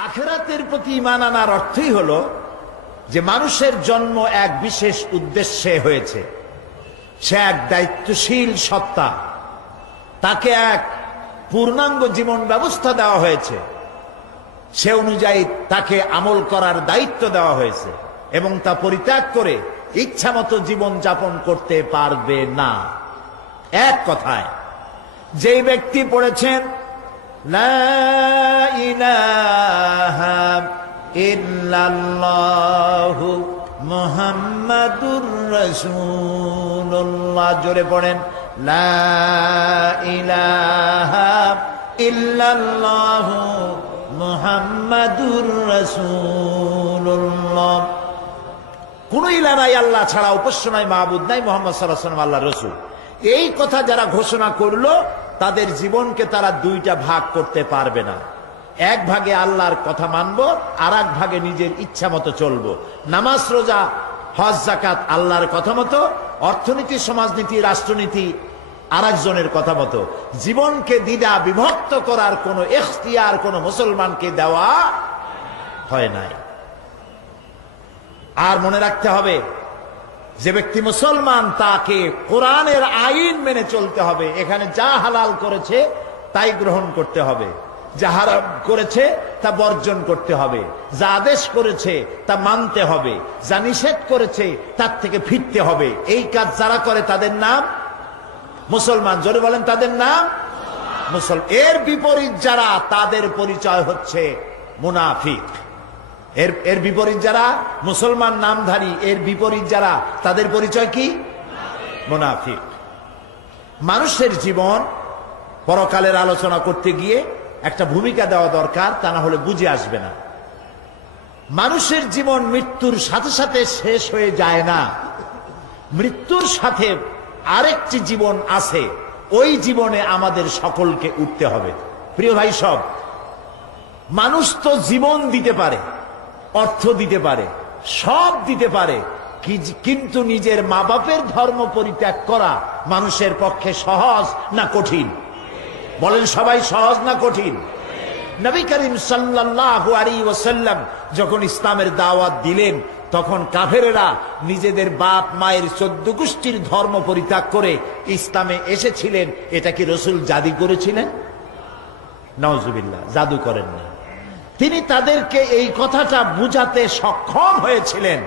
আখিরাতের প্রতি ঈমান আনার অর্থই হলো যে মানুষের জন্ম এক বিশেষ উদ্দেশ্যে হয়েছে। সে এক দায়িত্বশীল সত্তা, তাকে এক পূর্ণাঙ্গ জীবন ব্যবস্থা দেওয়া হয়েছে, সে অনুযায়ী তাকে আমল করার দায়িত্ব দেওয়া হয়েছে এবং তা পরিত্যাগ করে ইচ্ছামতো জীবন যাপন করতে পারবে না। এক কথায়, যেই ব্যক্তি পড়েছেন লা ইলাহা ইল্লাল্লাহু মুহাম্মাদুর রাসূলুল্লাহ, জোরে পড়েন লা ইলাহা ইল্লাল্লাহু মুহাম্মাদুর রাসূলুল্লাহ। কোন ইলাহ নাই আল্লাহ ছাড়া, উপাস্য নাই, মাবুদ নাই, মুহাম্মদ সাল্লাল্লাহু আলাইহি ওয়াসাল্লাম আল্লাহর রাসূল। এই কথা যারা ঘোষণা করলো তাদের জীবনকে তারা দুইটা ভাগ করতে পারবে না। এক ভাগে আল্লাহর কথা মানবো, আর এক ভাগে নিজের ইচ্ছা মতো চলবো। নামাজ, রোজা, হজ, যাকাত আল্লাহর কথা মতো, অর্থনীতি, সমাজনীতি, রাষ্ট্রনীতি আর একজনের কথা মতো। জীবনকে দ্বিধা বিভক্ত করার কোন এখতিয়ার কোন মুসলমানকে দেওয়া হয় নাই। আর মনে রাখতে হবে, যে ব্যক্তি মুসলমান তাকে কোরআনের আইন মেনে চলতে হবে। এখানে যা হালাল করেছে তাই গ্রহণ করতে হবে, যা হারাম করেছে তা বর্জন করতে হবে, যা আদেশ করেছে তা মানতে হবে, যা নিষেধ করেছে তার থেকে ফিরতে হবে। এই কাজ যারা করে তাদের নাম মুসলমান। জোরে বলেন, তাদের নাম মুসলমান। এর বিপরীত যারা, তাদের পরিচয় হচ্ছে মুনাফিক। এর বিপরীত যারা মুসলমান নামধারী, এর বিপরীত যারা, তাদের পরিচয় কি? মুনাফিক। মানুষের জীবন পরকালের আলোচনা করতে গিয়ে একটা ভূমিকা দেওয়া দরকার, তা না হলে বুঝে আসবে না। মানুষের জীবন মৃত্যুর সাথে সাথে শেষ হয়ে যায় না। মৃত্যুর সাথে আরেকটি জীবন আছে, ওই জীবনে আমাদের সকলকে উঠতে হবে। প্রিয় ভাই সব, মানুষ তো জীবন দিতে পারে, অর্থ দিতে পারে, সব দিতে পারে, কিন্তু নিজের মা বাপের ধর্ম পরিত্যাগ করা মানুষের পক্ষে সহজ না কঠিন? বলেন সবাই, সহজ না কঠিন? নবী করিম সাল্লাল্লাহু আলাইহি ওয়াসাল্লাম যখন ইসলামের দাওয়াত দিলেন, তখন কাফেরেরা নিজেদের বাপ মায়ের 14 গোষ্ঠীর ধর্ম পরিত্যাগ করে ইসলামে এসেছিলেন। এটা কি রাসূল জাদু করেছিলেন? নাউজুবিল্লাহ, জাদু করেন না। তিনি তাদেরকে এই কথাটা বুঝাতে সক্ষম হয়েছিলেন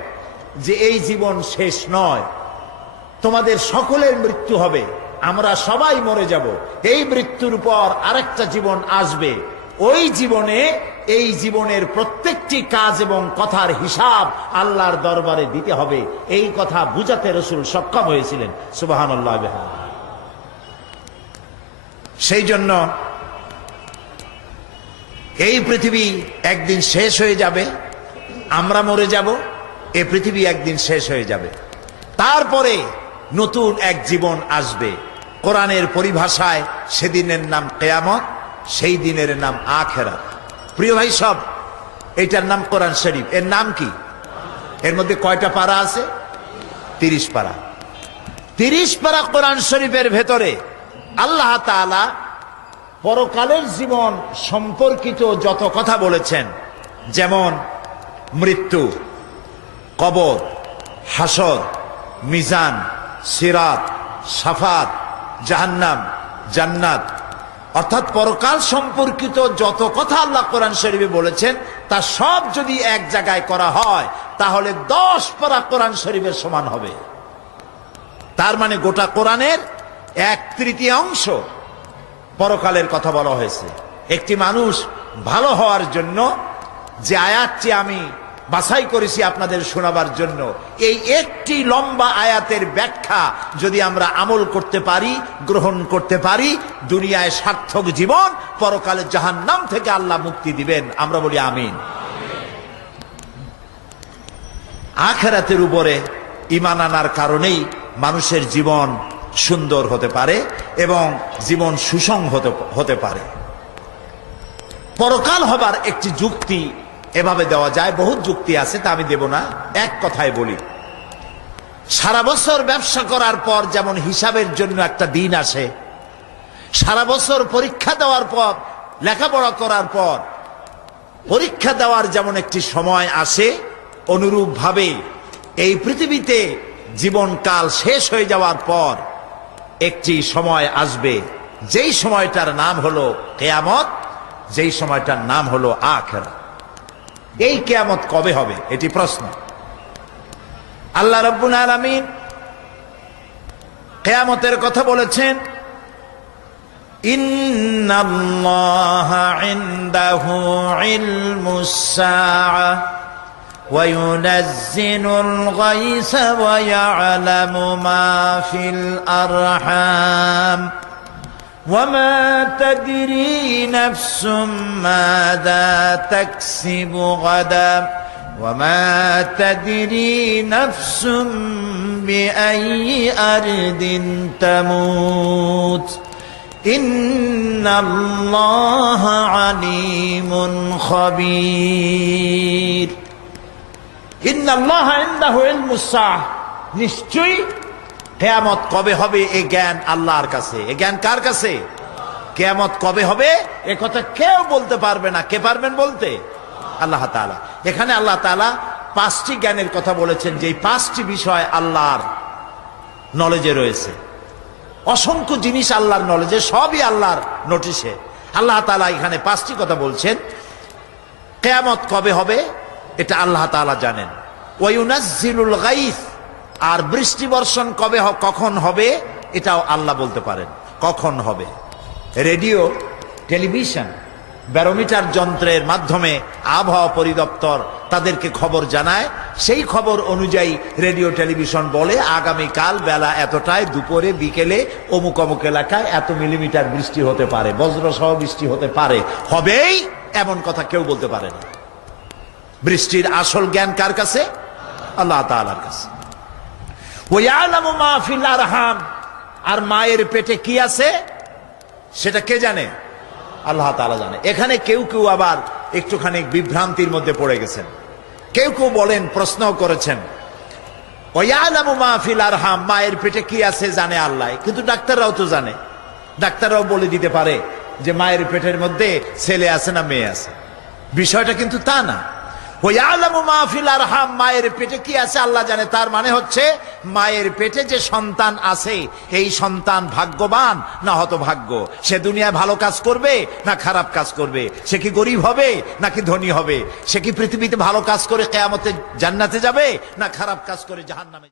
যে এই জীবন শেষ নয়, তোমাদের সকলের মৃত্যু হবে, আমরা সবাই মরে যাব। এই মৃত্যুর পর আরেকটা জীবন আসবে, ওই জীবনে এই জীবনের প্রত্যেকটি কাজ এবং কথার হিসাব আল্লাহর দরবারে দিতে হবে। এই কথা বুঝাতে রাসূল সক্ষম হয়েছিলেন। সুবহানাল্লাহ। সেই জন্য এই পৃথিবী একদিন শেষ হয়ে যাবে, আমরা মরে যাব, এই পৃথিবী একদিন শেষ হয়ে যাবে, তারপরে নতুন এক জীবন আসবে। কোরআনের পরিভাষায় সেদিনের নাম কিয়ামত, সেই দিনের নাম আখিরাত। প্রিয় ভাই সব, এইটার নাম কোরআন শরীফ। এর নাম কি? এর মধ্যে কয়টা পারা আছে? 30 পারা। 30 পারা কোরআন শরীফের ভেতরে আল্লাহ তাআলা পরকালের জীবন সম্পর্কিত যত কথা বলেছেন, যেমন মৃত্যু, কবর, হাসর, মিজান, সিরাত, শাফাত, জাহান্নাম, জান্নাত, অর্থাৎ পরকাল সম্পর্কিত যত কথা আল্লাহ কোরআন শরীফে বলেছেন, তা সব যদি এক জায়গায় করা হয় তাহলে 10 পারা কোরআন শরীফের সমান হবে। তার মানে গোটা কোরআনের 1/3 পরকালের কথা বলা হয়েছে। একটি মানুষ ভালো হওয়ার জন্য যে আয়াতটি আমি বাছাই করেছি আপনাদের শোনাবার জন্য, এই একটি লম্বা আয়াতের ব্যাখ্যা যদি আমরা আমল করতে পারি, গ্রহণ করতে পারি, দুনিয়ায় সার্থক জীবন, পরকালে জাহান্নাম থেকে আল্লাহ মুক্তি দিবেন। আমরা বলি আমিন। আখিরাতের উপরে ঈমান আনার কারণেই মানুষের জীবন সুন্দর হতে পারে এবং জীবন সুসংহত হতে পারে। পরকাল হবার একটি যুক্তি এভাবে দেওয়া যায়, বহুত যুক্তি আছে, তা আমি দেব না, এক কথায় বলি। সারা বছর ব্যবসা করার পর যেমন হিসাবের জন্য একটা দিন আসে, সারা বছর পরীক্ষা দেওয়ার পর, লেখাপড়া করার পর পরীক্ষা দেওয়ার যেমন একটি সময় আসে, অনুরূপ ভাবে এই পৃথিবীতে জীবনকাল শেষ হয়ে যাওয়ার পর একটি সময় আসবে, যেই সময়টার নাম হলো কিয়ামত, যেই সময়টার নাম হলো আখিরাত। এই কিয়ামত কবে হবে এটি প্রশ্ন। আল্লাহ রাব্বুল আলামিন কিয়ামতের কথা বলেছেন, ইন্নাল্লাহা ইনদাহু ইলমুস সাআ ওয়া ইউনাজ্জিলুল গায়সা ওয়া ইয়ালামু মা ফিল আরহাম ওয়া মা তাদরি নাফসুম মাযা তাকসিবু গাদা ওয়া মা তাদরি নাফসুম বিআইয়ি আরদিন তামুত ইন্নাল্লাহা আলিমুন খাবীর। ইন্নাল্লাহা ইনদাহু ইলমুস সাআহ, নিশ্চয়ই কিয়ামত কবে হবে এই জ্ঞান আল্লাহর কাছে। এই জ্ঞান কার কাছে? কিয়ামত কবে হবে এ কথা কেউ বলতে পারবে না। কে পারবেন বলতে? আল্লাহ তাআলা। এখানে আল্লাহ তাআলা 5টি জ্ঞানের কথা বলেছেন, যে 5টি বিষয় আল্লাহর নলেজে রয়েছে। অসংখ্য জিনিস আল্লাহর নলেজে, সবই আল্লাহর নোটিশে। আল্লাহ তাআলা এখানে 5টি কথা বলছেন। কিয়ামত কবে হবে এটা আল্লাহ তাআলা জানেন। ওয়া ইউনাজ্জিলুল গায়স, আর বৃষ্টি বর্ষণ কবে কখন হবে এটাও আল্লাহ বলতে পারেন কখন হবে। রেডিও, টেলিভিশন, ব্যারোমিটার যন্ত্রের মাধ্যমে আবহাওয়া পরিদপ্তর তাদেরকে খবর জানায়। সেই খবর অনুযায়ী রেডিও টেলিভিশন বলে আগামীকাল বেলা এতটায়, দুপুরে, বিকেলে অমুক অমুক এলাকায় এত মিলিমিটার বৃষ্টি হতে পারে, বজ্রসহ বৃষ্টি হতে পারে। হবেই এমন কথা কেউ বলতে পারে না। বৃষ্টির আসল জ্ঞান কার কাছে? আল্লাহ তাআলার কাছে। ওয়া ইয়ালামু মা ফিল আরহাম, আর মায়ের পেটে কি আছে সেটা কে জানে? আল্লাহ তাআলা জানে। এখানে কেউ কেউ আবার একটুখানি বিভ্রান্তির মধ্যে পড়ে গেছেন। কেউ কেউ বলেন, প্রশ্ন করেছেন, ওয়া ইয়ালামু মা ফিল আরহাম, মায়ের পেটে কি আছে জানে আল্লাহ, কিন্তু ডাক্তাররাও তো জানে। ডাক্তাররাও বলে দিতে পারে যে মায়ের পেটের মধ্যে ছেলে আছে না মেয়ে আছে। বিষয়টা কিন্তু তা না। ওয়া ইয়ালামু মা ফিল আরহাম, মায়ের পেটে কি আছে আল্লাহ জানে। তার মানে হচ্ছে মায়ের পেটে যে সন্তান আছে, এই সন্তান ভাগ্যবান না হতভাগ্য, সে দুনিয়ায় ভালো কাজ করবে না খারাপ কাজ করবে, সে কি গরিব হবে নাকি ধনী হবে, সে কি পৃথিবীতে ভালো কাজ করে কিয়ামতে জান্নাতে যাবে না খারাপ কাজ করে জাহান্নামে।